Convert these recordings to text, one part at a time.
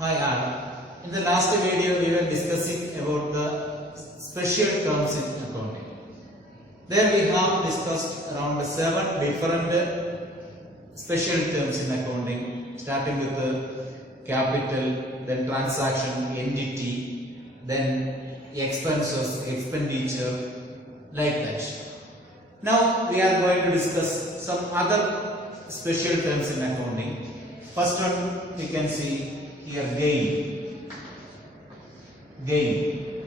Hi all. In the last video we were discussing about the special terms in accounting. There we have discussed around 7 different special terms in accounting, starting with the capital, then transaction, entity, then expenses, expenditure, like that. Now we are going to discuss some other special terms in accounting. First one we can see here, gain.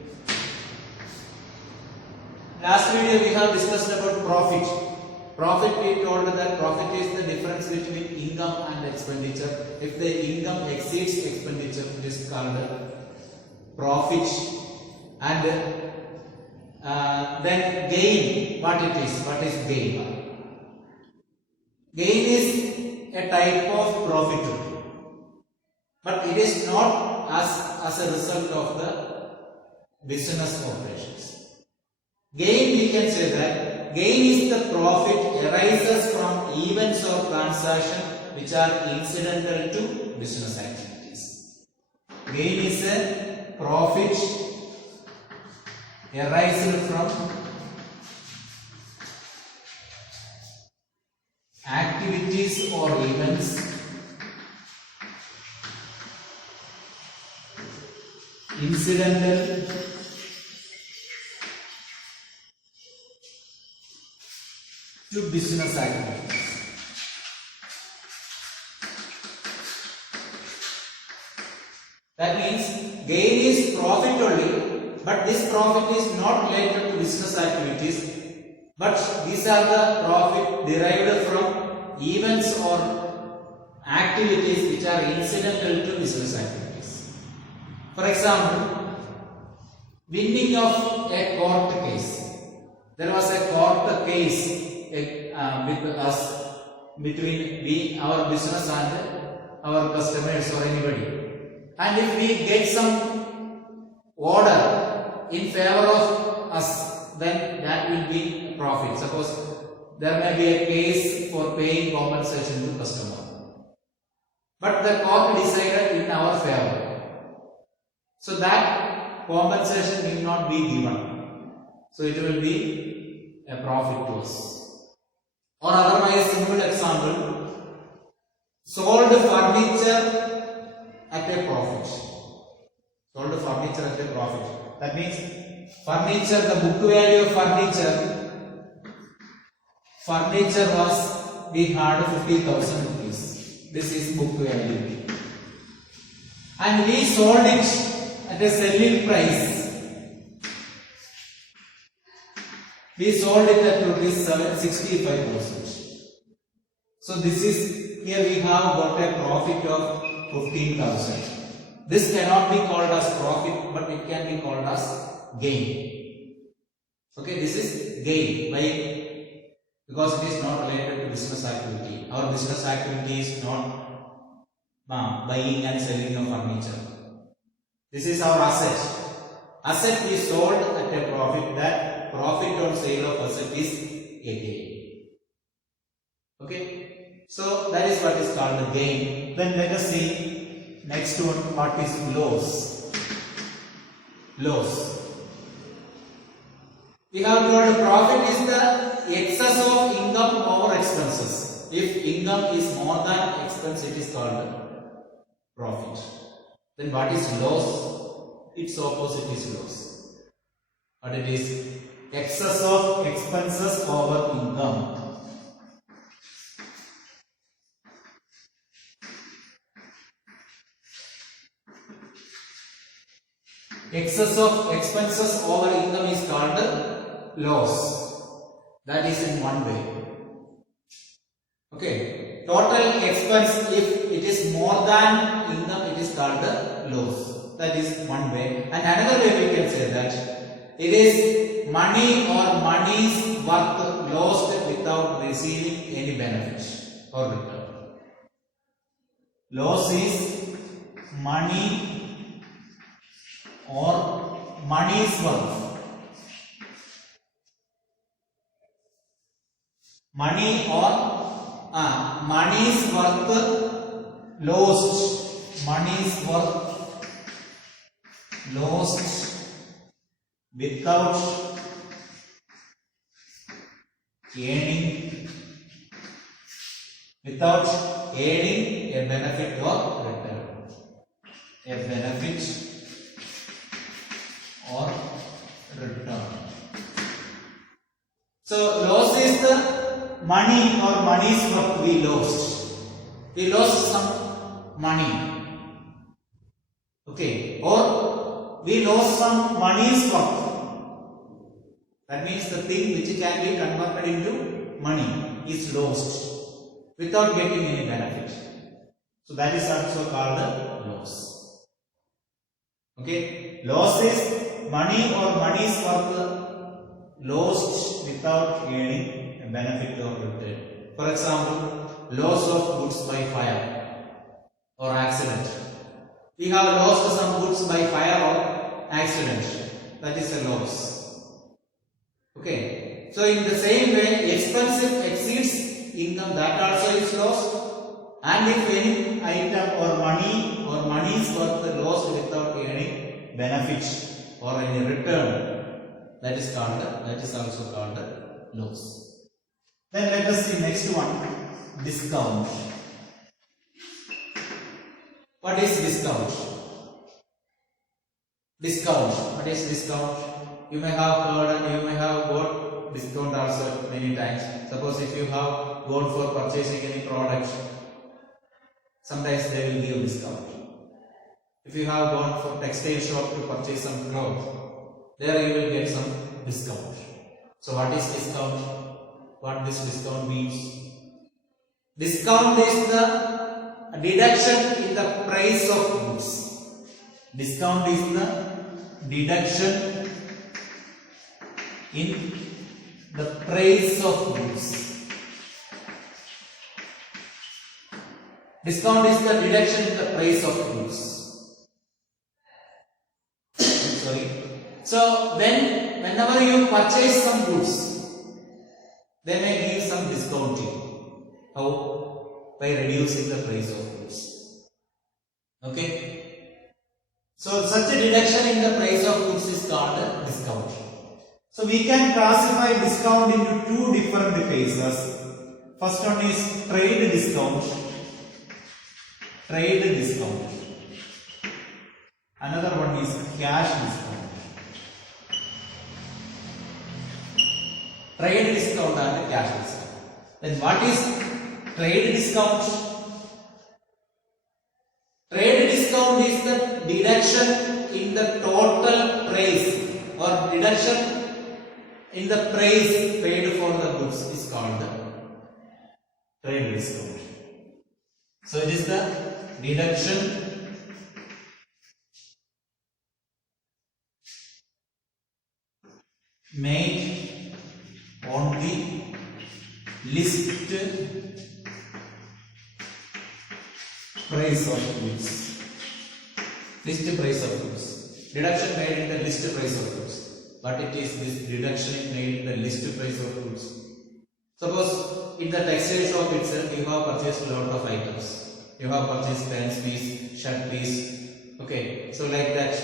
Last video we have discussed about profit. Profit, we told that profit is the difference between income and expenditure. If the income exceeds expenditure, it is called profit. And then gain, what it is? What is gain? Gain is a type of profit, but it is not as a result of the business operations. Gain, we can say that gain is the profit arises from events or transactions which are incidental to business activities. Gain is a profit arising from activities or events incidental to business activities. That means gain is profit only, but this profit is not related to business activities, but these are the profit derived from events or activities which are incidental to business activities. For example, winning of a court case. There was a court case with us, between our business and our customers or anybody. And if we get some order in favor of us, then that will be profit. Suppose there may be a case for paying compensation to customer, but the court decided in our favor, so that compensation will not be given, so it will be a profit to us. Or otherwise, simple example, sold furniture at a profit. Sold furniture at a profit. That means furniture, the book value of furniture was, we had 50,000 rupees. This is book value. And we sold it at a selling price. We sold it at rupees 65,000. So this is, here we have got a profit of 15,000. This cannot be called as profit, but it can be called as gain. Okay, this is gain because it is not related to business activity. Our business activity is not buying and selling of furniture. This is our asset. Asset we sold at a profit. That profit on sale of asset is a gain. Okay, so that is what is called the gain. Then let us see next one, what is loss. Loss. We have told profit is the excess of income over expenses. If income is more than expense, it is called profit. Then what is loss? Its opposite is loss. But it is excess of expenses over income. Excess of expenses over income is called loss. That is in one way. Okay. Total expense, if it is more than income, it is called loss. That is one way. And another way we can say that it is money or money's worth lost without receiving any benefit or return. Loss is money or money's worth. Money or money's worth lost money's worth lost without earning a benefit or return. A benefit or return. So loss is the money or money's worth we lost. We lost some money. Okay, or we lost some money's worth. That means the thing which can be converted into money is lost without getting any benefit. So that is also called a loss. Okay, loss is money or money's worth lost without gaining a benefit or return. For example, loss of goods by fire or accident. We have lost some goods by fire or accident. That is a loss. Okay. So in the same way, expensive exceeds income, that also is lost. And if any item or money's worth lost without any benefit or any return, that is also called loss. Then let us see next one, discount. What is discount? What is discount? You may have heard and you may have got discount also many times. Suppose if you have gone for purchasing any product, sometimes they will give discount. If you have gone for textile shop to purchase some clothes, there you will get some discount. So what is discount? What this discount means? Discount is the deduction in the price of goods. Discount is the deduction in the price of goods. Discount is the deduction in the price of goods. Sorry. So whenever you purchase some goods, they may give some discounting. How? By reducing the price of goods. Okay. So such a deduction in the price of goods is called a discount. So we can classify discount into two different cases. First one is trade discount. Another one is cash discount. Trade discount and cash discount. Then what is trade discount? Trade discount is the deduction in the total price or deduction in the price paid for the goods is called the trade discount. So it is the deduction made on the list price of goods. List price of goods. Deduction made in the list price of goods. But it is this deduction made in the list price of goods. Suppose in the textile shop itself you have purchased a lot of items. You have purchased pants piece, shirt piece. Okay, so like that,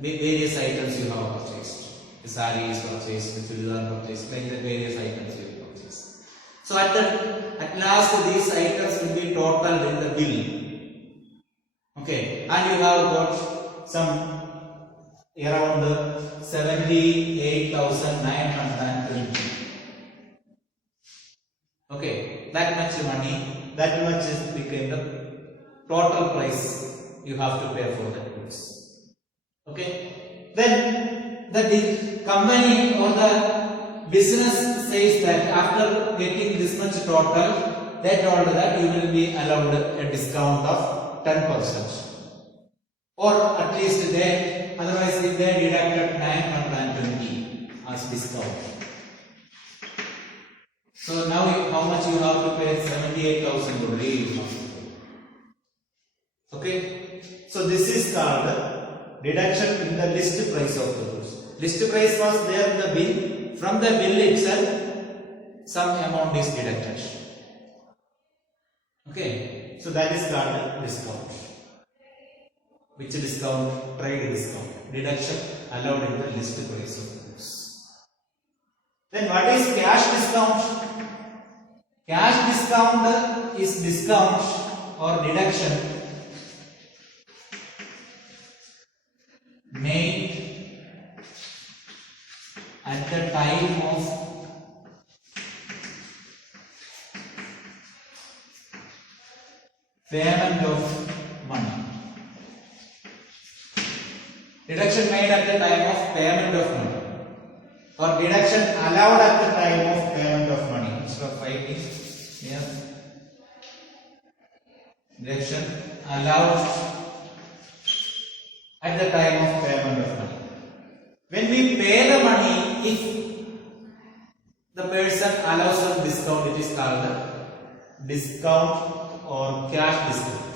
various items you have purchased. The saree is purchased, the chudidar purchased, like that various items you have purchased. So at last these items will be totaled in the bill. Okay, and you have got some around 78,920. Okay, that much money, that much is became the total price you have to pay for the goods. Okay, then the company or the business says that after getting this much total, they told that you will be allowed a discount of 10%. Or at least they, otherwise if they deducted 920 as discount. So now how much you have to pay? 78,000 only you have to pay. Okay. So this is called deduction in the list price of the goods. List price was there in the bill. From the bill itself, some amount is deducted. Okay. So that is called discount. Which discount? Trade discount. Deduction allowed in the list price of goods. Then what is cash discount? Cash discount is discount or deduction made at the time of payment of money. Deduction made at the time of payment of money, or deduction allowed at the time of payment of money. Instead of fighting here, deduction allowed at the time of payment of money. When we pay the money, if the person allows some discount, it is called the discount or cash discount.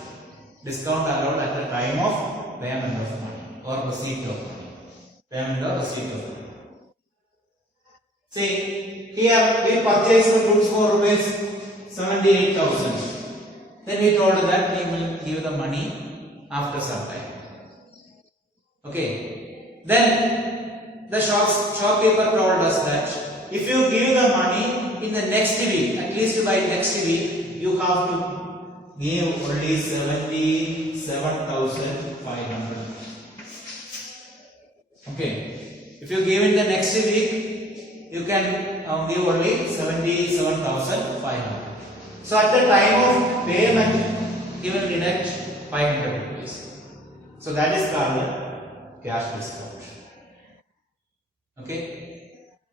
Discount allowed at the time of payment of money or receipt of money. Payment or receipt of money. See, here we purchased the goods for rupees 78,000. Then we told that we will give the money after some time. Okay. Then the shopkeeper told us that if you give the money in the next week, at least by next week, you have to give only 77,500. Okay. If you give in the next week, you can give only 77,500. So at the time of payment, you will deduct 500 rupees. So that is called cash discount. Okay.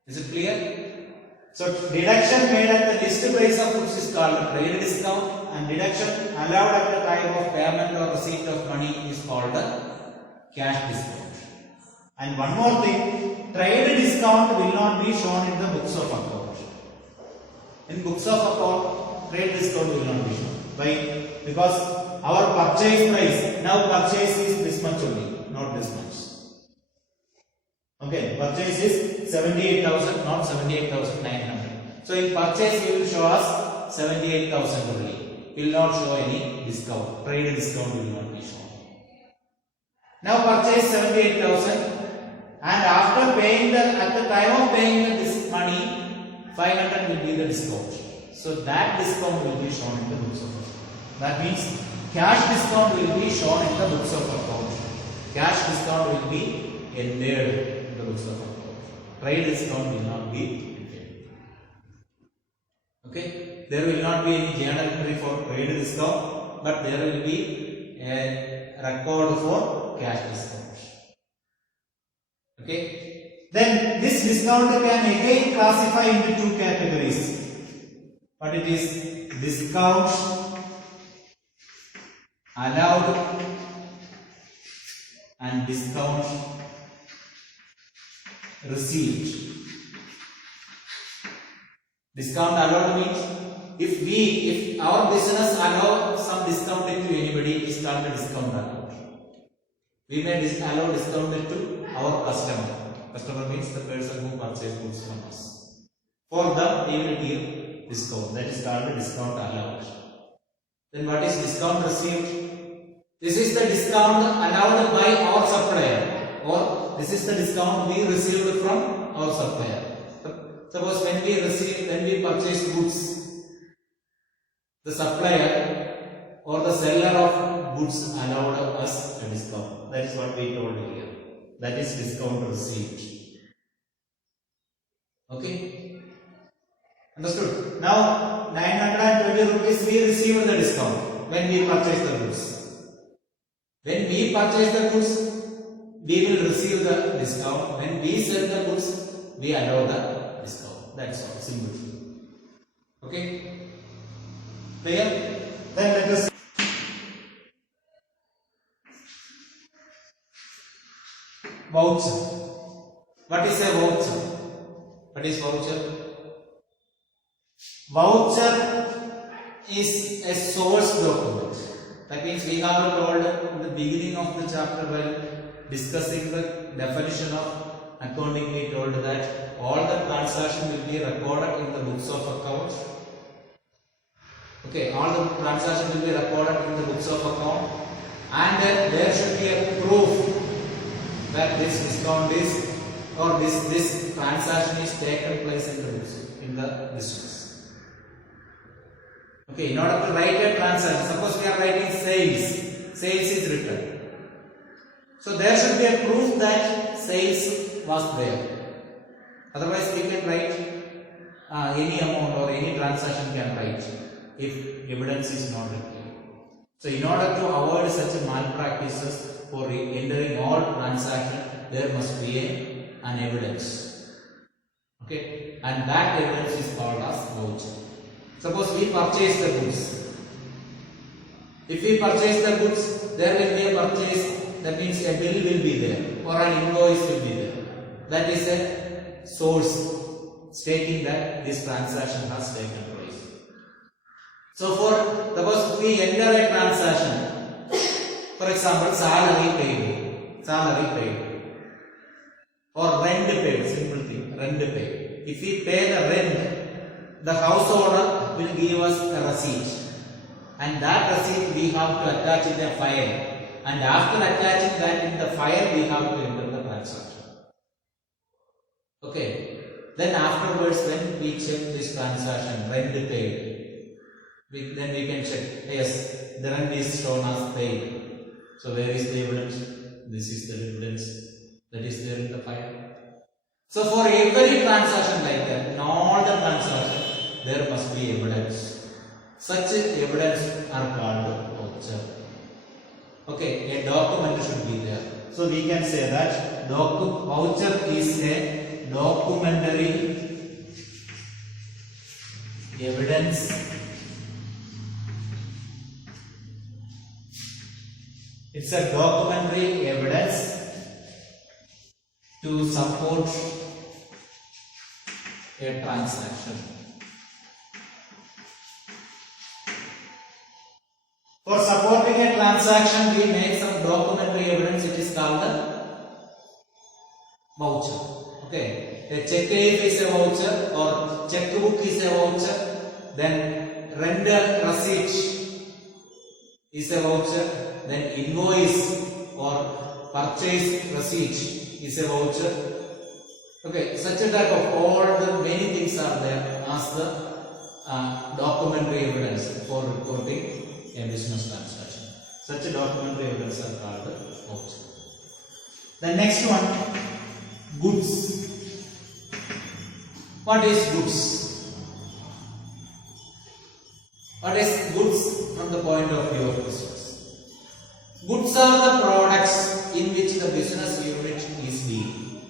Is it clear? So deduction made at the list price of goods is called trade discount, and deduction allowed at the time of payment or receipt of money is called the cash discount. And one more thing, trade discount will not be shown in the books of account. In books of account, trade discount will not be shown. Why? Because our purchase price, now purchase is this much only, not this much. Okay, purchase is 78,000, not 78,900. So in purchase you will show us 78,000 only. Will not show any discount. Trade discount will not be shown. Now purchase 78,000, and after paying at the time of paying this money, 500 will be the discount. So that discount will be shown in the books of account. That means cash discount will be shown in the books of account. Cash discount will be entered in the books of account. Trade discount will not be entered. Okay, there will not be any journal entry for trade discount, but there will be a record for cash discount. Okay, then this discount can again classify into two categories. But it is discount allowed and discount received. Discount allowed means if our business allow some discount to anybody, it is called a discount allowed. We may allow discount to our customer. Customer means the person who purchases goods from us. For them, we will give discount. That is called a discount allowed. Then what is discount received? This is the discount allowed by our supplier, or this is the discount we received from our supplier. Suppose when we purchase goods, the supplier or the seller of goods allowed us a discount. That is what we told earlier. That is discount received. Okay? Understood? Now 920 rupees we received the discount when we purchase the goods. When we purchase the goods, we will receive the discount. When we sell the goods, we allow the discount. That's all. Simple. Okay? Clear? Then let us voucher. What is a voucher? What is voucher? Voucher is a source document. That means we have told in the beginning of the chapter while discussing the definition of accounting, we told that all the transactions will be recorded in the books of account. Okay, all the transactions will be recorded in the books of account, and there should be a proof that this discount is or this transaction is taken place in the business. Okay, in order to write a transaction, suppose we are writing sales is written. So there should be a proof that sales was there. Otherwise, we can write any amount or any transaction can write if evidence is not required. So in order to avoid such malpractices for entering all transactions, there must be an evidence. Okay, and that evidence is called as voucher. Suppose we purchase the goods. If we purchase the goods, there will be a purchase. That means a bill will be there or an invoice will be there. That is a source stating that this transaction has taken place. So for suppose we enter a transaction, for example, salary paid, or rent paid, simple thing, rent paid. If we pay the rent, the house owner will give us a receipt, and that receipt we have to attach in a file. And after attaching that in the file, we have to enter the transaction. Okay. Then afterwards, when we check this transaction, rent paid, then we can check, yes, the rent is shown as paid. So where is the evidence? This is the evidence that is there in the file. So for every transaction like that, in all the transactions, there must be evidence. Such evidence are called voucher. Okay, a document should be there. So we can say that voucher is a documentary evidence It's a documentary evidence to support a transaction. For supporting a transaction, we make some documentary evidence. It is called the voucher. Okay, a check leaf is a voucher, or checkbook is a voucher. Then rent receipt is a voucher. Then invoice or purchase receipt is a voucher. Okay, such a type of all the many things are there as the documentary evidence for reporting a business transaction. Such a documentary evidence are called the voucher. The next one, goods. What is goods? What is goods from the point of view of business? Goods are the products in which the business unit is dealing.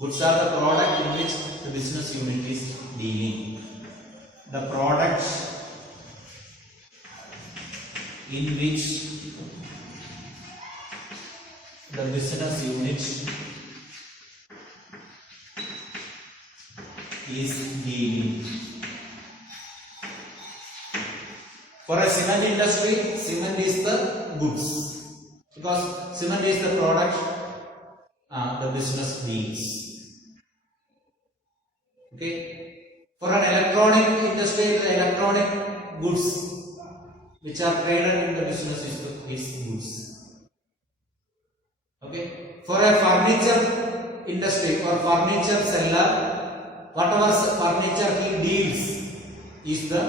Goods are the product in which the business unit is dealing. The product in which the business unit is dealing. For a cement industry, cement is the goods, because cement is the product the business needs. Okay. For an electronic industry, the electronic goods which are traded in the business is goods. Okay. For a furniture industry or furniture seller, whatever furniture he deals is the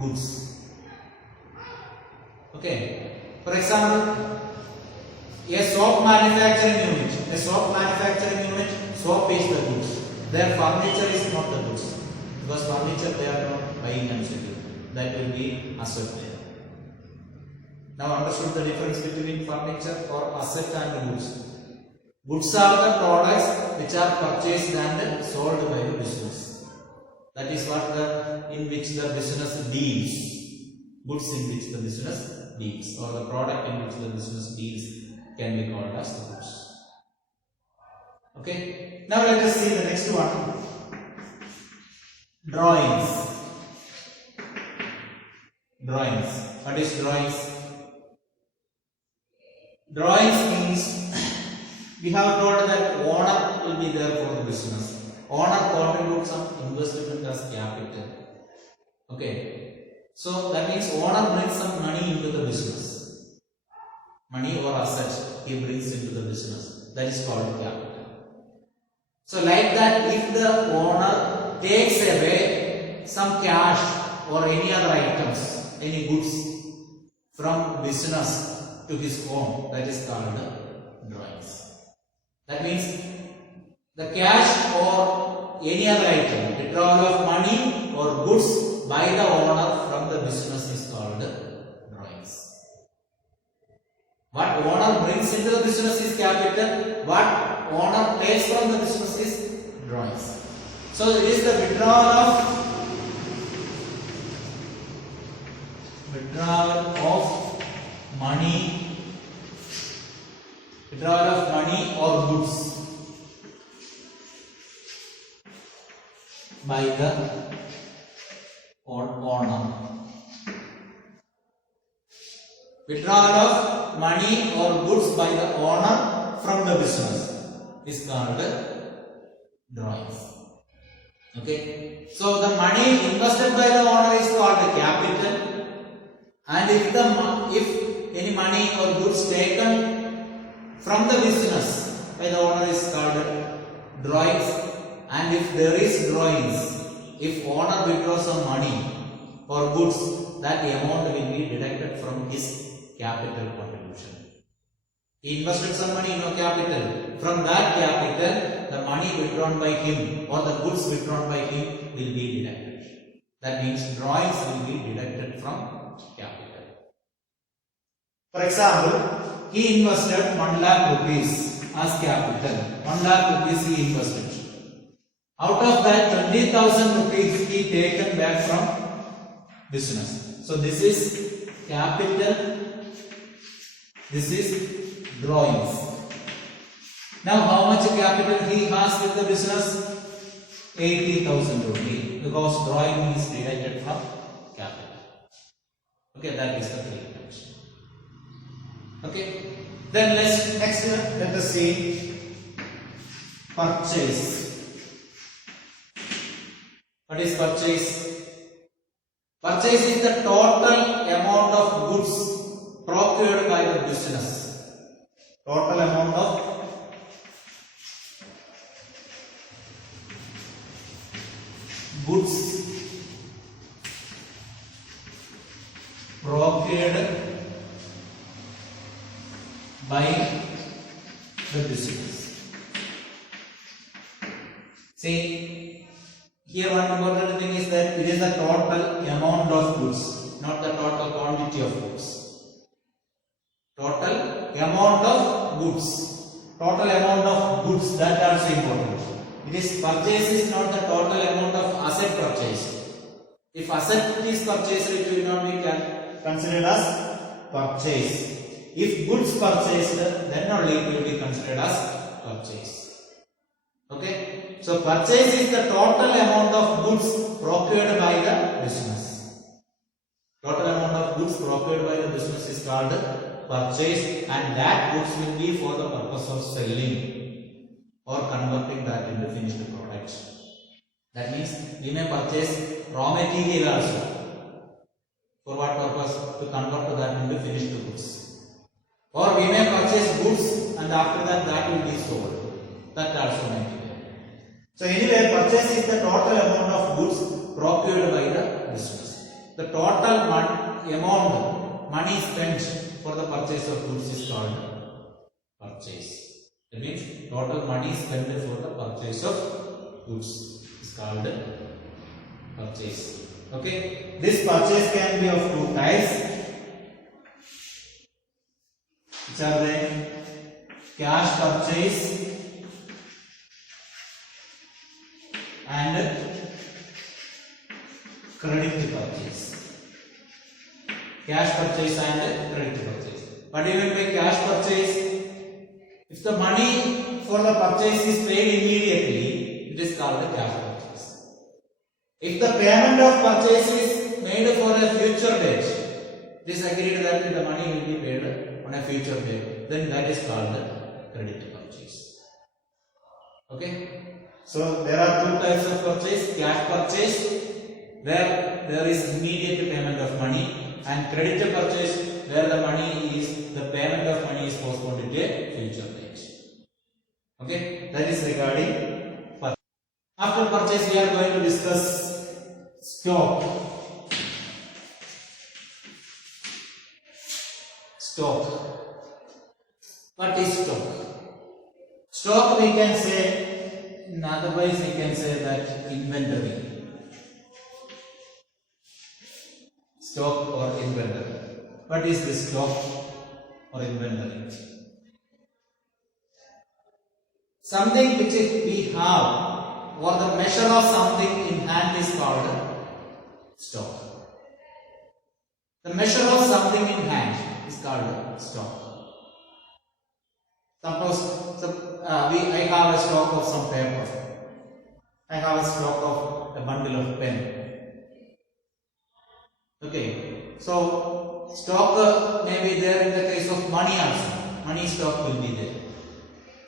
goods. Okay. For example, a soap manufacturing unit. A soap manufacturing unit, soap is the goods. Their furniture is not the goods, because furniture they are not buying and selling. That will be asset there. Now understood the difference between furniture or asset and goods. Goods are the products which are purchased and sold by the business. That is what in which the business deals. Goods in which the business deals, or the product in which the business deals can be called as the goods. Okay. Now let us see the next one. Drawings. Drawings. What is drawings? Drawings means we have told that owner will be there for the business. Owner contributes some investment as capital. Okay. So that means owner brings some money into the business. money or asset he brings into the business. That is called capital. So like that, if the owner takes away some cash or any other items, any goods from business to his home, that is called drawings. That means the cash or any other item, withdrawal of money or goods by the owner from the business is called drawings. What owner brings into the business is capital. What owner takes from the business is drawings. So it is the withdrawal of money or goods by the owner. Withdrawal of money or goods by the owner from the business is called drawings. Okay. So the money invested by the owner is called capital, and if any money or goods taken from the business by the owner is called drawings, and if there is drawings, if owner withdraws some money or goods, that amount will be deducted from his capital contribution. He invested some money, no capital. From that capital, the money withdrawn by him or the goods withdrawn by him will be deducted. That means drawings will be deducted from capital. For example, he invested 1 lakh rupees as capital. 1 lakh rupees he invested. Out of that, 20,000 rupees he taken back from business. So this is capital. This is drawings. Now how much capital he has with the business? 80,000 rupees, because drawing is deducted from capital. Okay, that is the calculation. Okay, then next let us see purchase. What is purchase? Purchase is the total amount of goods procured by the business. Total amount of goods procured by the business. See, here one important thing is that it is the total amount of goods, not the total quantity of goods. Total amount of goods. Total amount of goods, that also important. It is purchase is not the total amount of asset purchased. If asset is purchased, it will not be considered as purchase. If goods purchased, then only it will be considered as purchase. Okay. So purchase is the total amount of goods procured by the business. Total amount of goods procured by the business is called purchase, and that goods will be for the purpose of selling or converting that into finished product. That means we may purchase raw material also. For what purpose? To convert that into finished goods. Or we may purchase goods and after that will be sold. That also may be there. So anyway, purchase is the total amount of goods procured by the business. The total amount money spent for the purchase of goods is called purchase. That means total money spent for the purchase of goods is called purchase. Okay. This purchase can be of two types. Which are the cash purchase and credit purchase. Cash purchase and credit purchase. What do you mean by cash purchase? If the money for the purchase is paid immediately, it is called a cash purchase. If the payment of purchase is made for a future date, it is agreed that the money will be paid on a future date, then that is called credit purchase. Okay. So there are two types of purchase: cash purchase, where there is immediate payment of money, and credit purchase, where the payment of money is postponed to a future date. Okay, that is regarding purchase. After purchase, we are going to discuss stock. Stock. What is stock? Stock, we can say, in other ways we can say that inventory. Stock or inventory. What is this stock or inventory? Something which we have, or the measure of something in hand is called stock. The measure of something in hand is called stock. Suppose I have a stock of some paper. I have a stock of a bundle of pen. Okay, so stock may be there in the case of money also. Money stock will be there.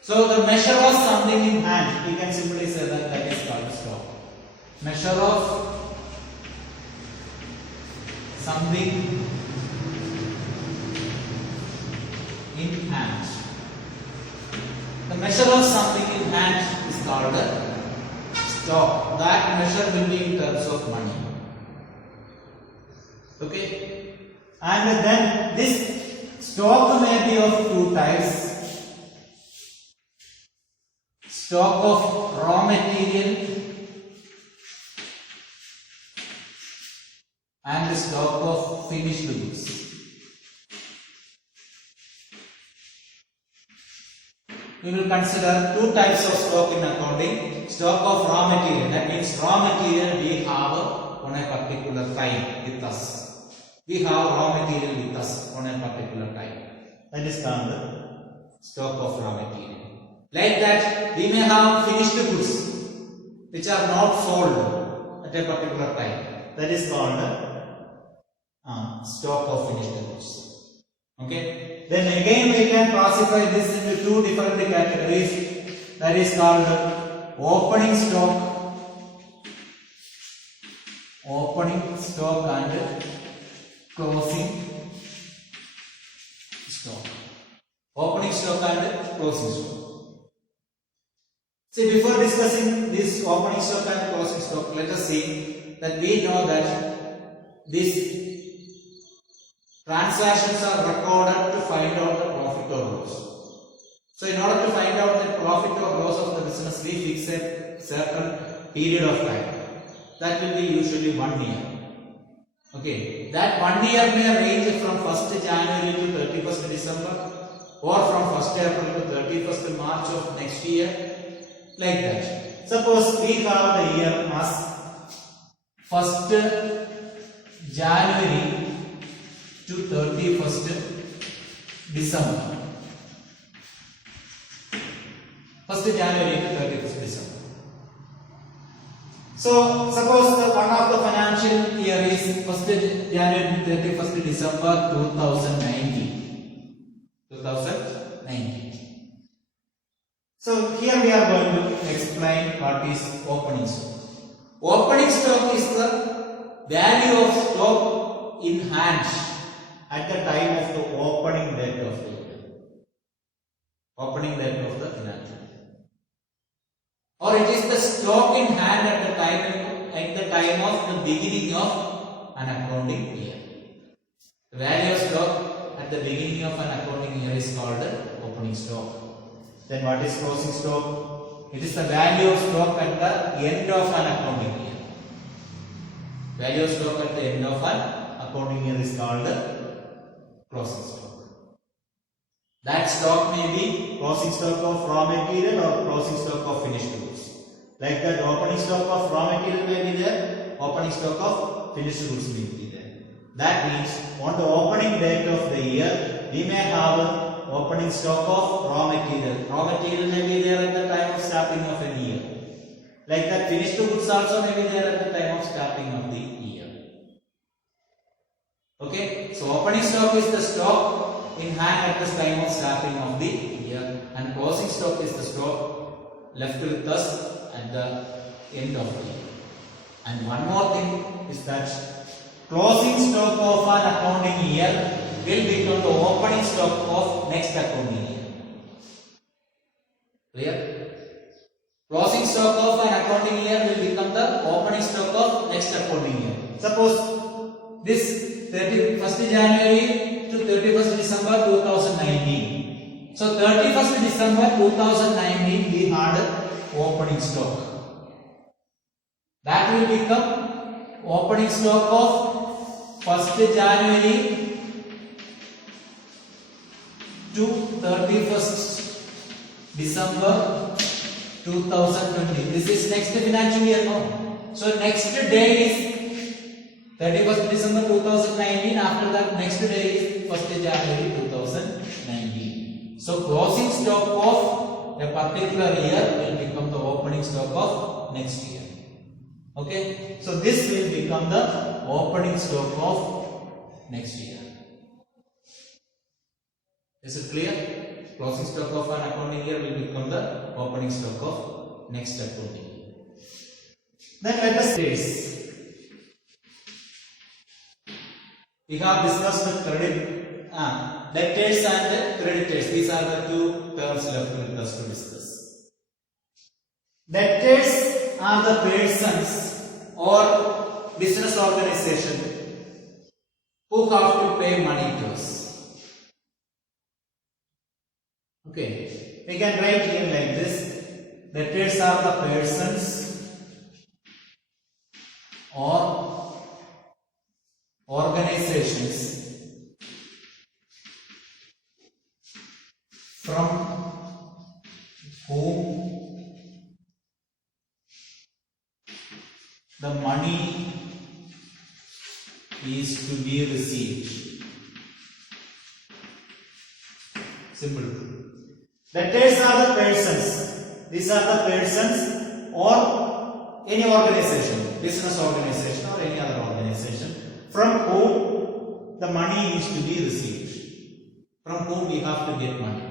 So the measure of something in hand, we can simply say that is called stock. Measure of something in hand. The measure of something in hand is called stock. That measure will be in terms of money. Okay, and then this stock may be of two types. Stock of raw material and stock of finished goods. We will consider two types of stock in accounting. Stock of raw material, that means raw material we have on a particular time with us. We have raw material with us on a particular time. That is called stock of raw material. Like that, we may have finished goods which are not sold at a particular time. That is called stock of finished goods. Okay. Then again we can classify this into two different categories. That is called opening stock and closing stock. Opening stock and closing stock. See, before discussing this opening stock and closing stock, let us see that we know that these transactions are recorded to find out the profit or loss. So, in order to find out the profit or loss of the business, we fix a certain period of time. That will be usually 1 year. Okay, that 1 year may range from 1st January to 31st December or from 1st April to 31st March of next year, like that. Suppose we have the year as 1st January to 31st December. 1st January to 31st December. So, suppose one of the financial year is 1st January to 31st December 2019. 2019. So, here we are going to explain what is opening stock. Opening stock is the value of stock in hand at the time of the opening date of the year. Opening date of the financial year. Or it is the stock in hand at the time of the beginning of an accounting year. The value of stock at the beginning of an accounting year is called opening stock. Then what is closing stock? It is the value of stock at the end of an accounting year. Value of stock at the end of an accounting year is called closing stock. That stock may be closing stock of raw material or closing stock of finished goods. Like that, opening stock of raw material may be there, opening stock of finished goods may be there. That means on the opening date of the year, we may have opening stock of raw material. Raw material may be there at the time of starting of a year. Like that, finished goods also may be there at the time of starting of the year. Okay, so opening stock is the stock in hand at the time of starting of the year, and closing stock is the stock left with us at the end of the year. And one more thing is that closing stock of an accounting year will become the opening stock of next accounting year. Clear? Closing stock of an accounting year will become the opening stock of next accounting year. Suppose this 31st January to 31st December 2019. So 31st December 2019 we had opening stock. That will become opening stock of 1st January to 31st December 2020. This is next financial year now. So next day is 31st December 2019. After that next day is 1st January 2019. So closing stock of a particular year will become the opening stock of next year. Okay. So this will become the opening stock of next year. Is it clear? Closing stock of an accounting year will become the opening stock of next accounting year. Then let us trace. We have discussed the debtors and creditors. These are the two terms left with us to discuss. Debtors are the persons or business organization who have to pay money to us. Okay, we can write here like this. Debtors are the persons or organizations from whom the money is to be received. Simple. Debtors are the persons. These are the persons or any organization, business organization or any other organization from whom the money is to be received. From whom we have to get money.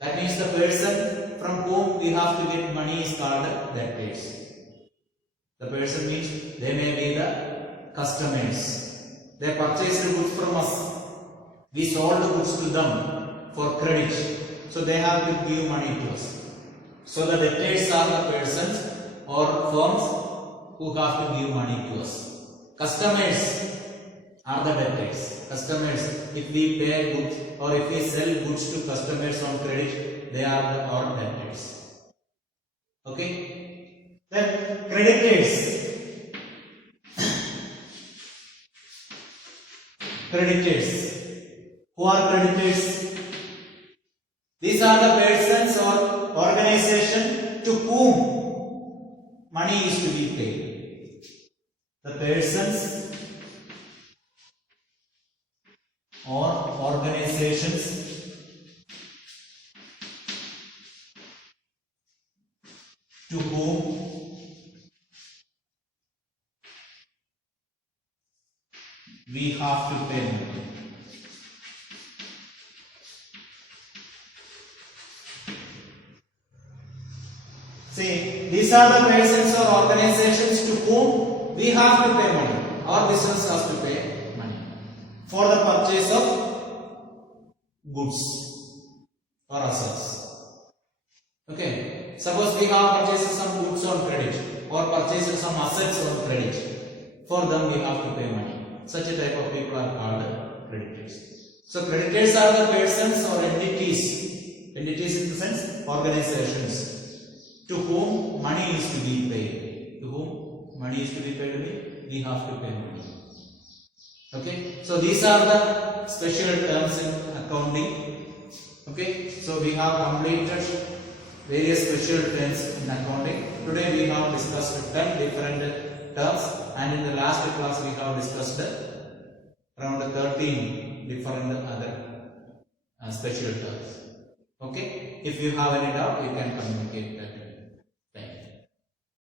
That means the person from whom we have to get money is called debtors. The person means they may be the customers. They purchased goods from us. We sold goods to them for credit. So they have to give money to us. So the debtors are the persons or firms who have to give money to us. Customers are the debtors. Customers, if we pay goods or if we sell goods to customers on credit, they are our debtors. Okay? Then creditors. Creditors. Who are creditors? These are the persons or organization to whom money is to be paid. The persons or organizations to whom we have to pay money. See, these are the persons or organizations to whom we have to pay money. Our business has to pay money for the purchase of goods or assets. Okay, suppose we have purchased some goods on credit or purchased some assets on credit. For them we have to pay money. Such a type of people are called creditors. So creditors are the persons or entities. Entities in the sense organizations to whom money is to be paid. To whom money is to be paid, we have to pay money. Okay, so these are the special terms in accounting. Okay, so we have completed various special terms in accounting. Today we have discussed 10 different terms, and in the last class we have discussed around 13 different other special terms. Okay, if you have any doubt, you can communicate that.